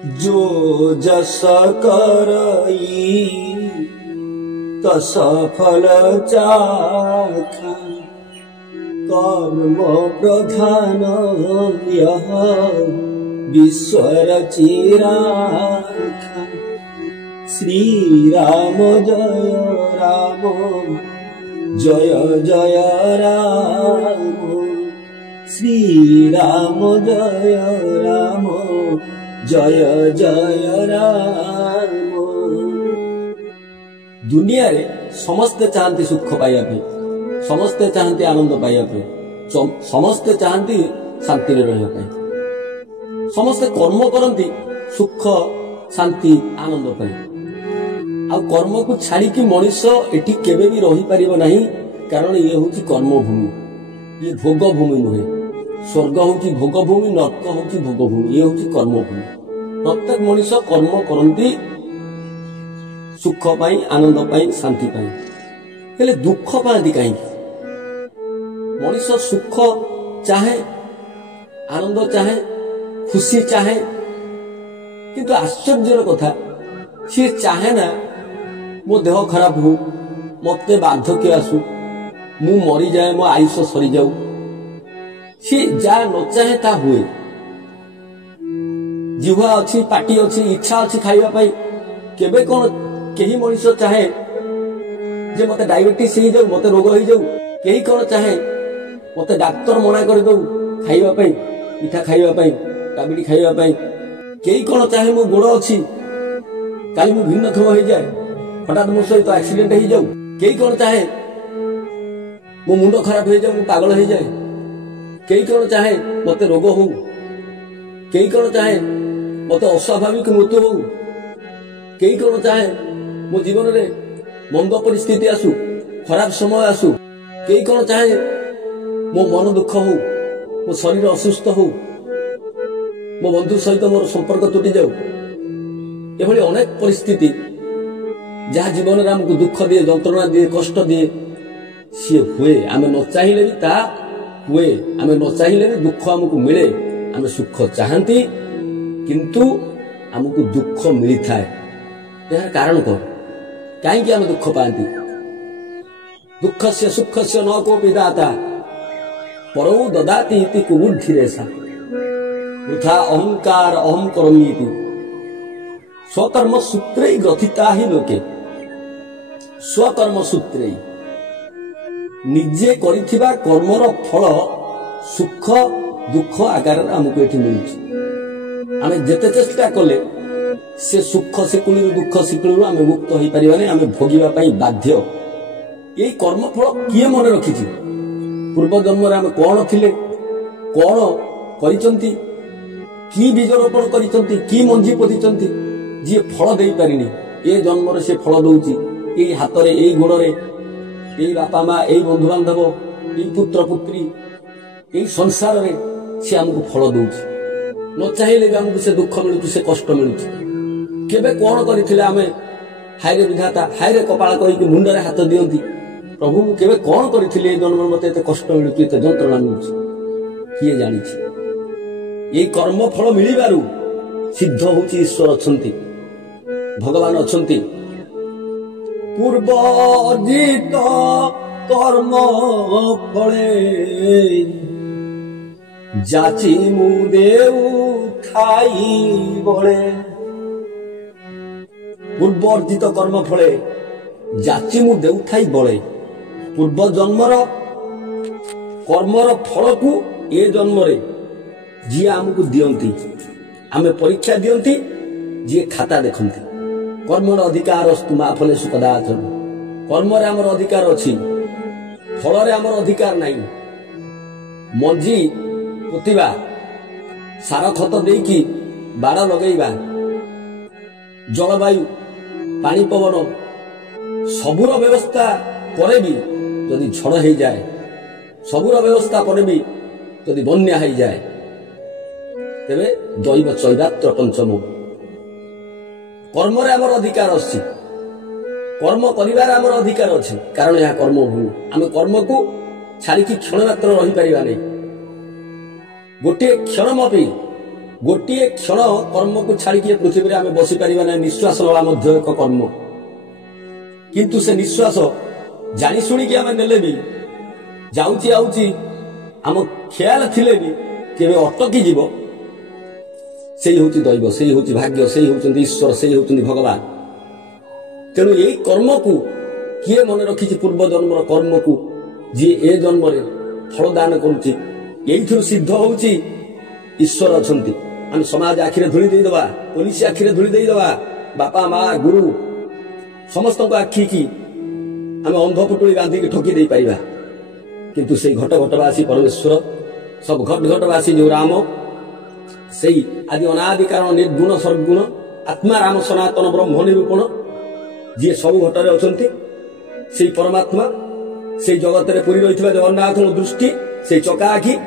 जो जस करई तस फल चाखा कर्म प्रधान यह विश्वर चिराखा। श्री राम जय राम जय जय राम। श्री राम जय राम जय जय राम। दुनिया रे समस्ते चाहती सुख पाइबा पे, समस्ते चाहती आनंद पाइबा पे, समस्ते चाहती शांति रे रहबा पे, समस्ते कर्म करती सुख शांति आनंद पाए। आ कर्म को छाड़ी कि मनुष्य एठी केबे भी रही परिबो नाही, कारण ये होची कर्म भूमि, ये भोग भूमि नुहे। स्वर्ग होची भोग भूमि, नरक होची भोग भूमि, ये होची कर्म भूमि। प्रत्येक मनुष्य कर्म करती सुख पाई, आनंद पाई, शांति पाई। हेले दुख पाती कहीं? मनुष्य सुख चाहे, आनंद चाहे, खुशी चाहे, किंतु आश्चर्यर कथा सी चाहे ना मो देह खराब हो, मते बार्धक्य आसु, मु मरी जाए, मो आयुष सरी जाऊ। सी जा न चाहे ता हुए। जिह्वा अच्छी, पाटी अच्छी, इच्छा अच्छी खाइबा पाई। केबे कोन केही मनुष्य चाहे जे मते डायबिटीज हो जाऊ, मते रोग हो जाऊ। केही कोन चाहे मते डाक्टर मना कर दऊ खाइबा पाई, मिठा खाइबा पाई, काबिडी खाइबा पाई। केही कोन चाहे मो गोड़ अच्छी काली मु भिन्नक्षम हो जाए, हठात मो सहित एक्सीडेंट हो जाऊ। केही कोन चाहे मो मुंड खराब हो जाऊ, मु पागल हो जाए। केही कोन चाहे मते रोग हो, केही कोन चाहे मते अस्वाभाविक मृत्यु हो। केही कोन चाहे मो जीवन रे मंद परिस्थिति आसु, खराब समय आसु। केही कोन चाहे मो मन दुख हो, मो शरीर असुस्थ हो, मो बंधु सहित मोर संपर्क तुटी जाऊ। एभली अनेक परिस्थिति जहाँ जीवन में आमको दुख दिए, जंत्रणा दिए, कष्ट दिए, सी हुए। आम न चाहिए भी ता हुए। आम न चाहिए भी दुख आमको मिले। आम सुख चाहती किंतु आमको दुख मिली थाए। यार कारण कौन? कहीं आम दुख पाती? दुख से सुख से न को विदाता परौ ददाति इति कुबुद्धि रेसा वृथा अहंकार अहम करोमीति स्वकर्म सूत्रे ग्रथिता ही लोके। स्वकर्म सूत्रे निजे करिथिबा कर्मर फल सुख दुख आकार आमको एठी मिलुछि। आमे जेते चेष्टा कले से सुख सिकुली दुख सिकुली आमे मुक्त होई परिबाने, आमे भोगिबा पई बाध्य। एई कर्म फल किए मन रखिछि? पूर्व जन्म रे आमे कोन थिले, कोन करिसंती, की बीज रोपण करिसंती, की मंजी पोतिसंती, जी फल दे पारिनी। ए जन्म रे से फल दउची। एई हाथ रे, एई गोड़ रे, एई बापा मां, एई बंधु बांधव, एई पुत्र पुत्री, एई संसार रे से हमको फल दउची। न चाहिए भी हमको से दुख मिलुची, से कष्ट मिलुची। केबे कोन करिथिले आमे हायरे विधाता, हायरे कपाळ कहिके मुंडरे हाथ दियंती, प्रभु मु केबे कोन करिथिले ए जन्म मते एते कष्ट मिलुची, एते जंत्रणा मिलुची? किए जानिछि? ए कर्म फल मिलिबारु सिद्ध होची ईश्वर अछंती, भगवान अछंती। पूर्व अर्जित कर्म फले जाची मु देउ खाई बळे। पूर्व अर्जित कर्म फले जाची मु देउ खाई बळे। पूर्व जन्मर कर्मर फल को ए जन्म रे जी आमको दियंती, आमे परीक्षा दियंती, जी खाता देखंती। कर्मर अधिकार अस्तु मा फले सुखदाचन। कर्म रे हमर अधिकार अछि, फल रे हमर अधिकार नाही। मंजी पोतिबा, सार खत देकी बाड़ लगेइबा, जलवायु पानी पवन सबुर व्यवस्था करे भी यदि झड़ हो जाए, सबुर व्यवस्था करे भी यदि बन्या हो जाए, तेबे दैव चैरात्र पंचम। कर्म रे हमर अधिकार अछि, कर्म करिवार हमर अधिकार अछि, कारण यह कर्म भूमि। आम कर्म को छाड़ी क्षण मात्र रही पारिबा नहीं। गोटे क्षण भी गोटे क्षण कर्म को छाड़ी पृथ्वी में आम बसी पार ना निश्वास नवा एक कर्म किंतु से निश्वास जानी शुणिकी आम नेले भी जाऊँची आऊँची आम ख्याल थिले भी केवे अटकी जीव से हूँ दैव से हूँ भाग्य से हूँ ईश्वर से हूँ भगवान। तेणु यही कर्म को किए मन रखी पूर्व जन्म कर्म को जी ए जन्म फलदान करुच्ची यही सिद्ध होची ईश्वर अच्छा आम समाज आखिरे धूली देदेबा पुलिस आखिरे धूली देदेबा बापा माँ गुरु समस्त आखि की आम अंधपुटुली बांधिकी ठकी दे पारिबा किंतु से घट घटवासी परमेश्वर सब घट घटवासी जो राम से आदि अनादि कारण निर्गुण सर्वगुण आत्मा राम सनातन ब्रह्म निरूपण जी सब घटरे अछंती से परमात्मा से जगत में पूरी रही जगन्नाथ दृष्टि से चका आखि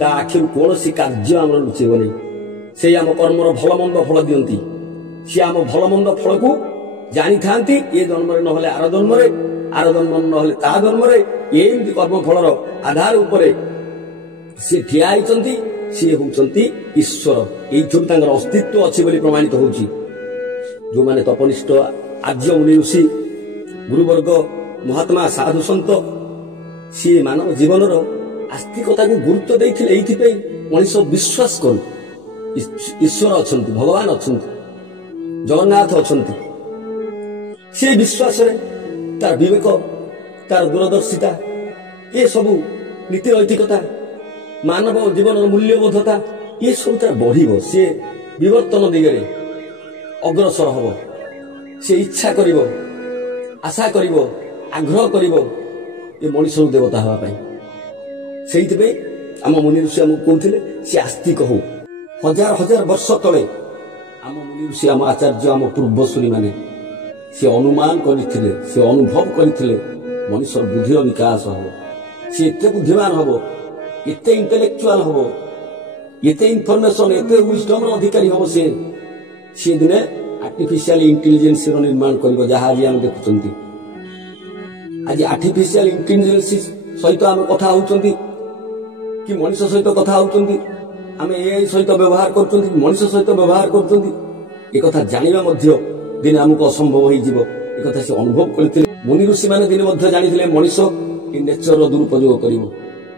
ता आखिर कौन कार्य आम लुचेब नहीं से आम कर्मर भलमंद फल दियंती सी आम भलमंद फल को जानी था ये जन्म ना आर जन्म आर जन्म ना ता जन्म ये कर्म फलर आधार उपर सी ठिया होती सी होती ईश्वर ये अस्तित्व अच्छी प्रमाणित होची जो माने तपनिष्ठ आर्य मुनि ऋषि गुरुवर्ग महात्मा साधु सन्त सी मानव जीवन आस्तिकता को गुरुत्व देते मनीष विश्वास कर ईश्वर अच्छा भगवान अच्छा जगन्नाथ अच्छा सी विश्वास तार विवेक तार दूरदर्शिता ये सब नीति नैतिकता मानव जीवन मूल्यबोधता ये सब तार बढ़ सी विवर्तन दिगरे अग्रसर हम सी इच्छा कर आशा कर आग्रह कर मनीष देवता हाँपाई से आम मुनि ऋषि आमको कहते सी आस्तिक हो हजार हजार वर्ष तले आम मुनि ऋषि आम आचार्य आम पूर्वसूरी माने सी अनुमान करथिले सी अनुभव करथिले मनीष बुद्धि विकास हम सी एते बुद्धिमान हम एते इंटेलेक्चुअल हम एते इनफॉरमेशन एते विजडम अधिकारी हम सी दिने आर्टिफिशियल इंटेलिजेंस निर्माण कर जहाँ आज आम देखुं आज आर्टिफिशियल इंटेलिजेंस सहित आम कथा होउचंती कि मनीष सहित कथा होउचंती आम एआई सहित व्यवहार कर मनीष सहित व्यवहार कर जानिबा मध्य दिन आमको असंभव हो से अनुभव करते मुनि ऋषि मैंने दिन जानी मनीष ये नेचर दुरुपयोग कर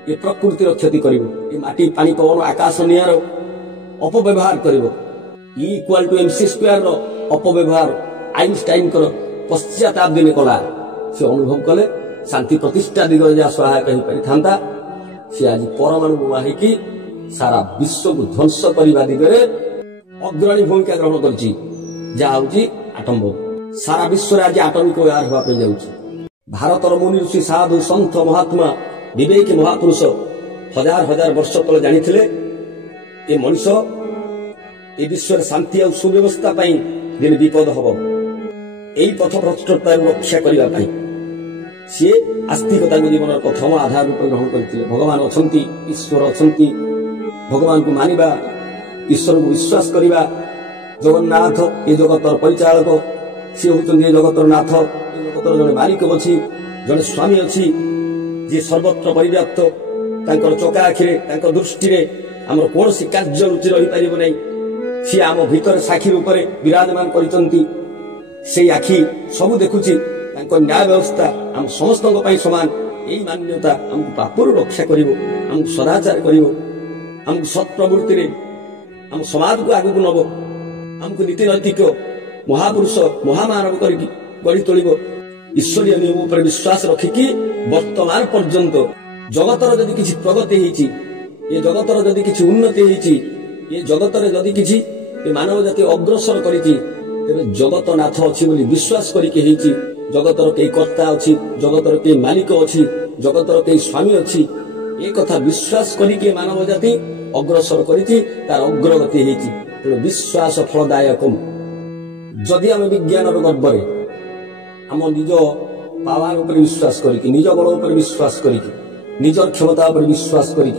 ये प्रकृतिर क्षति कर माटी पानी पवन आकाश निआर अपव्यवहार कर इक्वाल टू MC स्क्वायर अपव्यवहार आइनस्टाइन पश्चाताप दिन कला से अनुभव कले शांति प्रतिष्ठा दिगरे जहाँ सहायक हो पारि था सी आज परमाणु बोमा होगी सारा विश्व को ध्वंस करने दिगरे अग्रणी भूमिका ग्रहण कर आटम बम सारा विश्व आज आटमिक व्यवहार होगा जाऊँगी भारतर मुनि ऋषि साधु सन्थ महात्मा विवेकी महापुरुष हजार हजार वर्ष तले जानी ये मनीष ये विश्व शांति और सुव्यवस्था दिन विपद हम यही पथ भ्रष्टता रक्षा करने सी आस्तिकता जीवन प्रथम आधार रूप ग्रहण करते भगवान अच्छा ईश्वर अच्छा भगवान को मानिबा ईश्वर को विश्वास करवा जगन्नाथ ये जगतर परिचालक सी होती जगतर नाथ ये जगतर जड़े मालिक अच्छी जड़े स्वामी अच्छी जी सर्वत्र परिव्याप्त चका आखिरे दृष्टि आमर कौन कार्य रुचि रही पार नहीं सी आम भीतर साक्षी रूप विराजमान कर आखि सब देखुची न्याय व्यवस्था आम समस्त समान यही मान्यता आमको पापुर रक्षा कर सदाचार कर सत् प्रवृत्ति आम समाज को आगू नब आमको नीति नैतिक महापुरुष महामानव कर गढ़ी तोड़ ईश्वरीय नियम पर विश्वास रखिकी वर्तमान पर्यंत जगतर जदि किसी प्रगति होती ये जगतर जदि किसी उन्नति होती ये जगतर जदि किसी मानव जाति अग्रसर करी जगत नाथ अच्छी विश्वास करी जगतर कई कर्ता अच्छी जगतर कई मालिक अच्छी जगतर कई स्वामी अच्छी ये कथा विश्वास करी मानव जाति अग्रसर करी तार अग्रगति होती तेणु विश्वास फलदायक जदि आम विज्ञान गर्भ आम निज पावर उपर विश्वास करी निज बल उपर विश्वास करी निजर क्षमता उपर विश्वास करी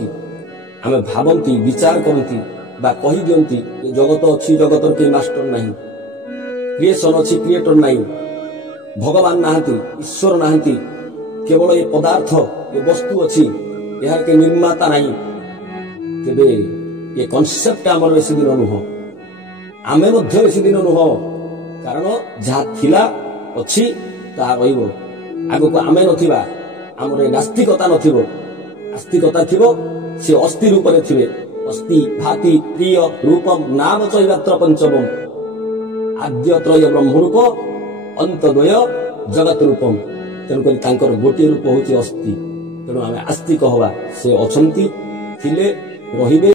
आम भावती विचार करती बा कही दियंती जगत अच्छी जगतर कई मास्टर नहीं क्रिएशन अच्छी क्रिएटर नहीं भगवान नाहंती ईश्वर नाहंती केवल ये पदार्थ ये वस्तु अच्छी यार के निर्माता नहीं तेबे ये कनसेप्ट आमर बेसी दिन नुह आमे मध्य बेसी दिन नुह कारण जहाँ थिला अच्छी ताहा रहिबो आगो को आमे नथिबा आमर नास्तिकता नथिबो आस्तिकता थिबो से अस्थि रूप रे थिबे अस्ति भाति प्रिय रूपम नाम चैवात्र पंचमम आद्य त्रय ब्रह्म रूप अंतद्वय जगत रूपम तेणुक गोटे रूप हूँ अस्थि तेणु आम आस्तिक हवा से अछंती थिले रहिबे।